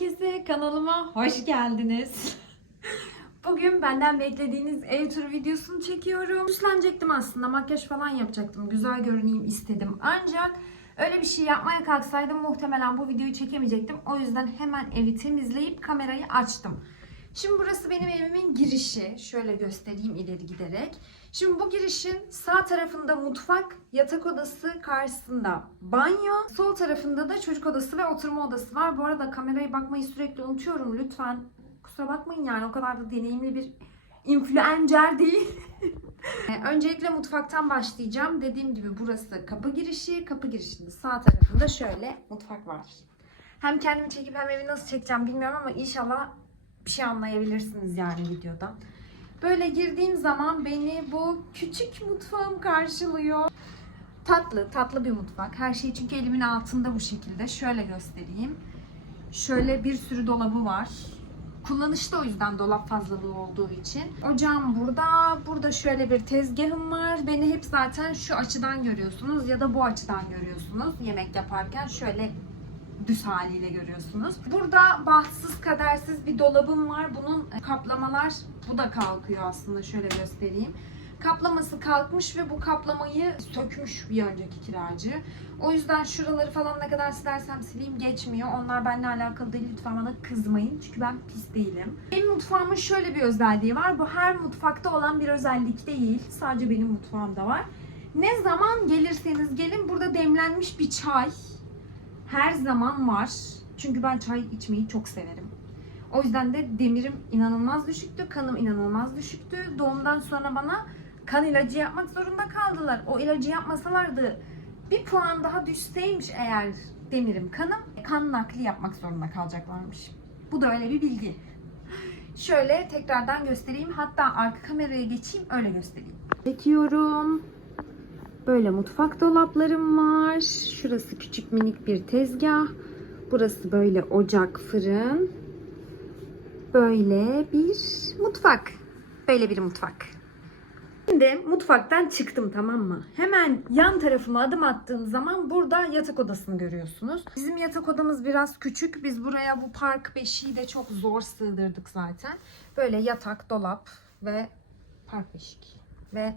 herkese kanalıma hoş geldiniz. Bugün benden beklediğiniz ev turu videosunu çekiyorum. Süslenecektim aslında, makyaj falan yapacaktım. Güzel görüneyim istedim. Ancak öyle bir şey yapmaya kalksaydım muhtemelen bu videoyu çekemeyecektim. O yüzden hemen evi temizleyip kamerayı açtım. Şimdi burası benim evimin girişi. Şöyle göstereyim ileri giderek. Şimdi bu girişin sağ tarafında mutfak, yatak odası, karşısında banyo. Sol tarafında da çocuk odası ve oturma odası var. Bu arada kamerayı bakmayı sürekli unutuyorum. Lütfen kusura bakmayın yani o kadar da deneyimli bir influencer değil. Ee, Öncelikle mutfaktan başlayacağım. Dediğim gibi burası kapı girişi. Kapı girişinin sağ tarafında şöyle mutfak var. Hem kendimi çekip hem evi nasıl çekeceğim bilmiyorum ama inşallah bir şey anlayabilirsiniz yani videoda. Böyle girdiğim zaman beni bu küçük mutfağım karşılıyor. Tatlı, tatlı bir mutfak. Her şey çünkü elimin altında bu şekilde. Şöyle göstereyim. Şöyle bir sürü dolabı var. Kullanışlı o yüzden dolap fazlalığı olduğu için. Ocağım burada. Burada şöyle bir tezgahım var. Beni hep zaten şu açıdan görüyorsunuz ya da bu açıdan görüyorsunuz. Yemek yaparken şöyle düz haliyle görüyorsunuz. Burada bahtsız kadersiz bir dolabım var. Bunun kaplamalar bu da kalkıyor aslında şöyle göstereyim. Kaplaması kalkmış ve bu kaplamayı sökmüş bir önceki kiracı. O yüzden şuraları falan ne kadar silersem sileyim geçmiyor. Onlar benimle alakalı değil. Lütfen bana kızmayın. Çünkü ben pis değilim. Benim mutfağımın şöyle bir özelliği var. Bu her mutfakta olan bir özellik değil. Sadece benim mutfağımda var. Ne zaman gelirseniz gelin burada demlenmiş bir çay her zaman var. Çünkü ben çay içmeyi çok severim. O yüzden de demirim inanılmaz düşüktü, kanım inanılmaz düşüktü. Doğumdan sonra bana kan ilacı yapmak zorunda kaldılar. O ilacı yapmasalardı bir puan daha düşseymiş eğer demirim kanım, kan nakli yapmak zorunda kalacaklarmış. Bu da öyle bir bilgi. Şöyle tekrardan göstereyim. Hatta arka kameraya geçeyim öyle göstereyim. Çekiyorum. Böyle mutfak dolaplarım var. Şurası küçük minik bir tezgah. Burası böyle ocak, fırın. Böyle bir mutfak. Böyle bir mutfak. Şimdi mutfaktan çıktım tamam mı? Hemen yan tarafıma adım attığım zaman burada yatak odasını görüyorsunuz. Bizim yatak odamız biraz küçük. Biz buraya bu park beşiği de çok zor sığdırdık zaten. Böyle yatak, dolap ve park beşik. Ve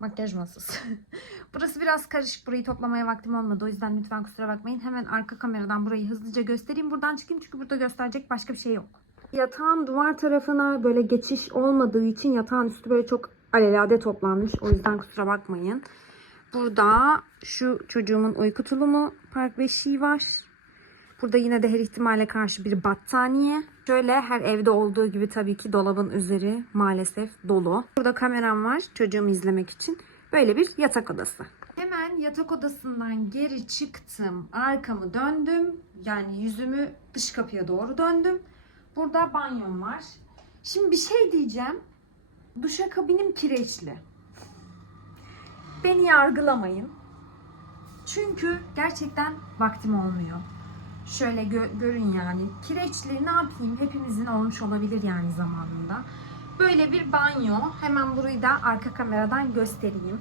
makyaj masası. Burası biraz karışık. Burayı toplamaya vaktim olmadı. O yüzden lütfen kusura bakmayın. Hemen arka kameradan burayı hızlıca göstereyim. Buradan çıkayım çünkü burada gösterecek başka bir şey yok. Yatağın duvar tarafına böyle geçiş olmadığı için yatağın üstü böyle çok alelade toplanmış. O yüzden kusura bakmayın. Burada şu çocuğumun uyku tulumu park beşiği var. Burada yine de her ihtimale karşı bir battaniye. Şöyle her evde olduğu gibi tabii ki dolabın üzeri maalesef dolu. Burada kameram var çocuğumu izlemek için. Böyle bir yatak odası. Hemen yatak odasından geri çıktım. Arkamı döndüm. Yani yüzümü dış kapıya doğru döndüm. Burada banyom var. Şimdi bir şey diyeceğim. Duşakabinim kireçli. Beni yargılamayın. Çünkü gerçekten vaktim olmuyor. Şöyle gö- görün yani. Kireçli ne yapayım? Hepimizin olmuş olabilir yani zamanında. Böyle bir banyo. Hemen burayı da arka kameradan göstereyim.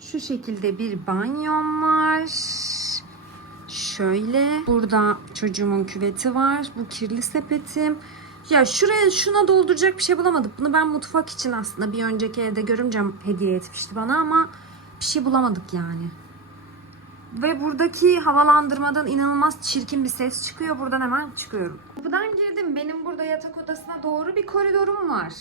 Şu şekilde bir banyom var. Şöyle. Burada çocuğumun küveti var. Bu kirli sepetim. Ya şuraya şuna dolduracak bir şey bulamadık. Bunu ben mutfak için aslında bir önceki evde görümcem hediye etmişti bana ama bir şey bulamadık yani. Ve buradaki havalandırmadan inanılmaz çirkin bir ses çıkıyor. Buradan hemen çıkıyorum. Kapıdan girdim. Benim burada yatak odasına doğru bir koridorum var.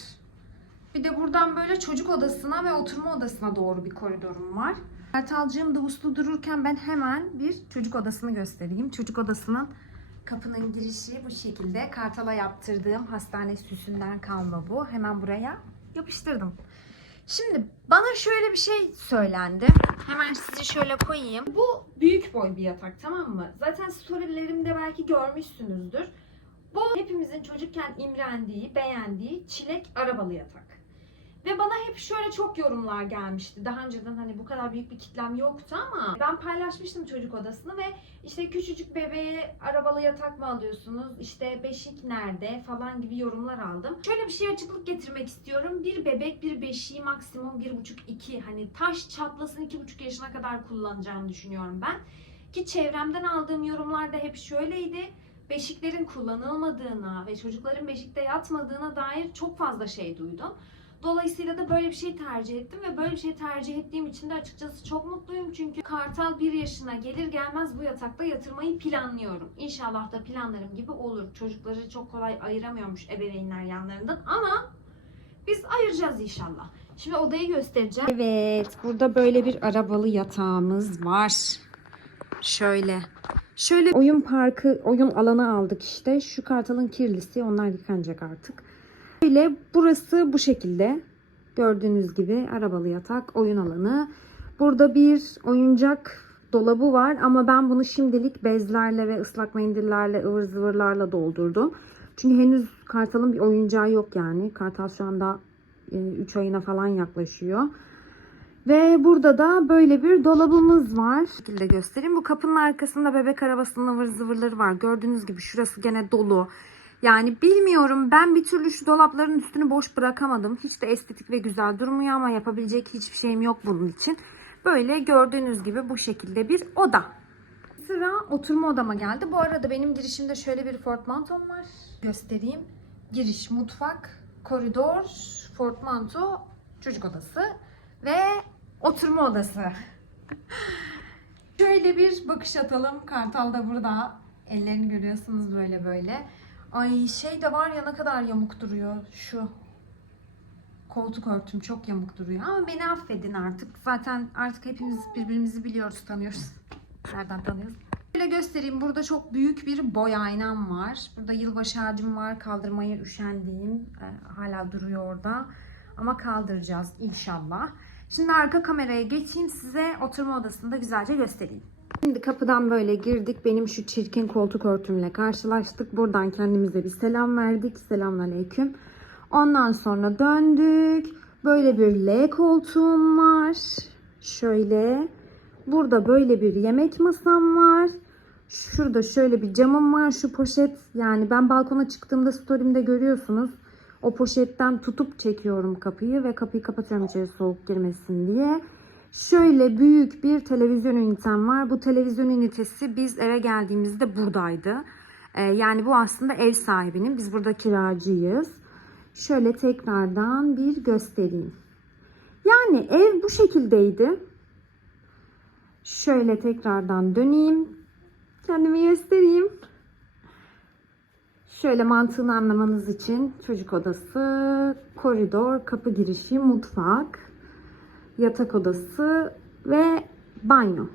Bir de buradan böyle çocuk odasına ve oturma odasına doğru bir koridorum var. Kartalcığım da uslu dururken ben hemen bir çocuk odasını göstereyim. Çocuk odasının kapının girişi bu şekilde. Kartal'a yaptırdığım hastane süsünden kalma bu. Hemen buraya yapıştırdım. Şimdi bana şöyle bir şey söylendi. Hemen sizi şöyle koyayım. Bu büyük boy bir yatak tamam mı? Zaten storylerimde belki görmüşsünüzdür. Bu hepimizin çocukken imrendiği, beğendiği çilek arabalı yatak. Ve bana hep şöyle çok yorumlar gelmişti. Daha önceden hani bu kadar büyük bir kitlem yoktu ama ben paylaşmıştım çocuk odasını ve işte küçücük bebeğe arabalı yatak mı alıyorsunuz? İşte beşik nerede falan gibi yorumlar aldım. Şöyle bir şey açıklık getirmek istiyorum. Bir bebek bir beşiği maksimum bir buçuk iki hani taş çatlasın iki buçuk yaşına kadar kullanacağını düşünüyorum ben. Ki çevremden aldığım yorumlar da hep şöyleydi. beşiklerin kullanılmadığına ve çocukların beşikte yatmadığına dair çok fazla şey duydum. Dolayısıyla da böyle bir şey tercih ettim ve böyle bir şey tercih ettiğim için de açıkçası çok mutluyum. Çünkü Kartal bir yaşına gelir gelmez bu yatakta yatırmayı planlıyorum. İnşallah da planlarım gibi olur. Çocukları çok kolay ayıramıyormuş ebeveynler yanlarından ama biz ayıracağız inşallah. Şimdi odayı göstereceğim. Evet, burada böyle bir arabalı yatağımız var. Şöyle. Şöyle oyun parkı, oyun alanı aldık işte. Şu kartalın kirlisi, onlar yıkanacak artık. Böyle burası bu şekilde. Gördüğünüz gibi arabalı yatak, oyun alanı. Burada bir oyuncak dolabı var ama ben bunu şimdilik bezlerle ve ıslak mendillerle, ıvır zıvırlarla doldurdum. Çünkü henüz Kartal'ın bir oyuncağı yok yani. Kartal şu anda 3 ayına falan yaklaşıyor. Ve burada da böyle bir dolabımız var. Bu şekilde göstereyim. Bu kapının arkasında bebek arabasının ıvır zıvırları var. Gördüğünüz gibi şurası gene dolu. Yani bilmiyorum ben bir türlü şu dolapların üstünü boş bırakamadım. Hiç de estetik ve güzel durmuyor ama yapabilecek hiçbir şeyim yok bunun için. Böyle gördüğünüz gibi bu şekilde bir oda. Sıra oturma odama geldi. Bu arada benim girişimde şöyle bir portmantom var. Göstereyim. Giriş mutfak, koridor, portmanto, çocuk odası ve oturma odası. Şöyle bir bakış atalım. Kartal da burada. Ellerini görüyorsunuz böyle böyle. Ay şey de var ya ne kadar yamuk duruyor şu. Koltuk örtüm çok yamuk duruyor. Ama beni affedin artık. Zaten artık hepimiz birbirimizi biliyoruz, tanıyoruz. Nereden tanıyoruz? Şöyle göstereyim. Burada çok büyük bir boy aynam var. Burada yılbaşı ağacım var. Kaldırmaya üşendiğim. e, hala duruyor orada. Ama kaldıracağız inşallah. Şimdi arka kameraya geçeyim. Size oturma odasını da güzelce göstereyim. Şimdi kapıdan böyle girdik. Benim şu çirkin koltuk örtümle karşılaştık. Buradan kendimize bir selam verdik. Selamünaleyküm. Ondan sonra döndük. Böyle bir L koltuğum var. Şöyle. Burada böyle bir yemek masam var. Şurada şöyle bir camım var. Şu poşet yani ben balkona çıktığımda story'imde görüyorsunuz. O poşetten tutup çekiyorum kapıyı ve kapıyı kapatıyorum içeri soğuk girmesin diye. Şöyle büyük bir televizyon ünitem var. Bu televizyon ünitesi biz eve geldiğimizde buradaydı. Ee, yani bu aslında ev sahibinin. Biz burada kiracıyız. Şöyle tekrardan bir göstereyim. Yani ev bu şekildeydi. Şöyle tekrardan döneyim. Kendimi göstereyim. Şöyle mantığını anlamanız için çocuk odası, koridor, kapı girişi, mutfak, yatak odası ve banyo.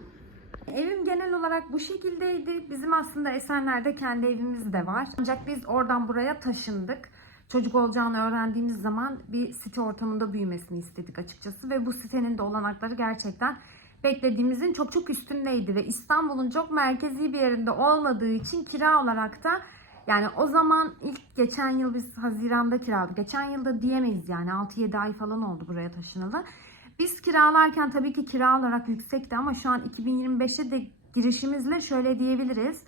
Evim genel olarak bu şekildeydi. Bizim aslında Esenler'de kendi evimiz de var. Ancak biz oradan buraya taşındık. Çocuk olacağını öğrendiğimiz zaman bir site ortamında büyümesini istedik açıkçası. Ve bu sitenin de olanakları gerçekten beklediğimizin çok çok üstündeydi. Ve İstanbul'un çok merkezi bir yerinde olmadığı için kira olarak da yani o zaman ilk geçen yıl biz Haziran'da kiraladık. Geçen yılda diyemeyiz yani 6-7 ay falan oldu buraya taşınalı. Biz kiralarken tabii ki kira olarak yüksekti ama şu an 2025'e de girişimizle şöyle diyebiliriz.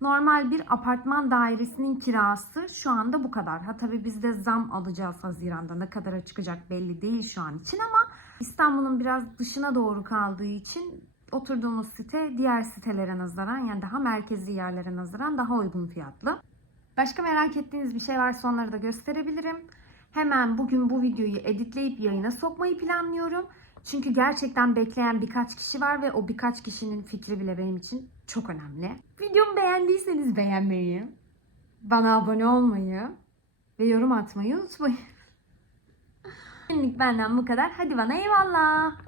Normal bir apartman dairesinin kirası şu anda bu kadar. Ha tabii biz de zam alacağız Haziran'da. Ne kadara çıkacak belli değil şu an için ama İstanbul'un biraz dışına doğru kaldığı için oturduğumuz site diğer sitelere nazaran yani daha merkezi yerlere nazaran daha uygun fiyatlı. Başka merak ettiğiniz bir şey varsa onları da gösterebilirim. Hemen bugün bu videoyu editleyip yayına sokmayı planlıyorum. Çünkü gerçekten bekleyen birkaç kişi var ve o birkaç kişinin fikri bile benim için çok önemli. Videomu beğendiyseniz beğenmeyi, bana abone olmayı ve yorum atmayı unutmayın. Şimdilik benden bu kadar. Hadi bana eyvallah.